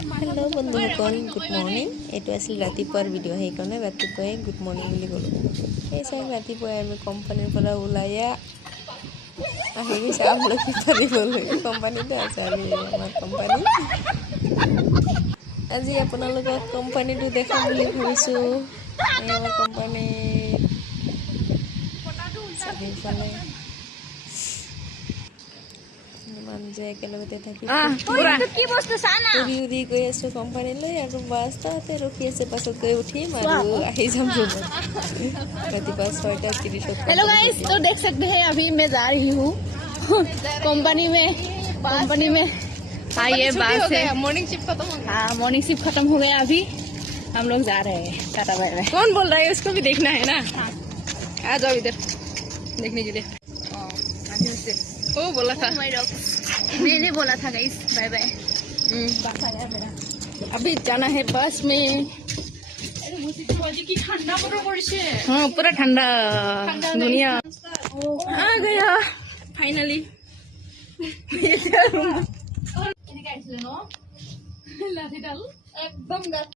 Hello बंधुসকল good morning এইটো আছিল ৰাতিপুৱাৰ ভিডিঅ' সেইকাৰণে ৰাতিপুৱাই গুড মৰ্নিং বুলি ক'লোঁ এই চাই ৰাতিপুৱাই আমি কোম্পানীৰ পৰা ওলাই আহি গৈছে আমলখি পাৰিবলৈ কোম্পানীতে আছে আজি আমাৰ কোম্পানী আজি আপোনালোকক কোম্পানীটো দেখাম বুলি ভাবিছোঁ এই আমাৰ কোম্পানীৰ চাৰিওফালে যে একেলগতে থাকি উৰি উৰি গৈ আছো কোম্পানীলৈ আৰু বাছ তাতে ৰখি আছে বাছত গৈ উঠিম আৰু আহি যাম ৰুমত रातिपुआ 6:30 हेलो गाइस तो देख सकते हैं अभी मैं जा रही हूँ कंपनी में हाँ ये बस है मॉर्निंग शिफ्ट खत्म हो गया। हाँ मॉर्निंग शिफ्ट खत्म हो गया अभी हम लोग जा रहे हैं टाटा बाय बाय। कौन बोल रहा है उसको भी देखना है ना आ जाओ इधर देखने के लिए वो बोला था मैंने बोला था गाइस बाय बाय। अभी जाना है बस में हाँ पूरा ठंडा दुनिया आ गया फाइनली एकदम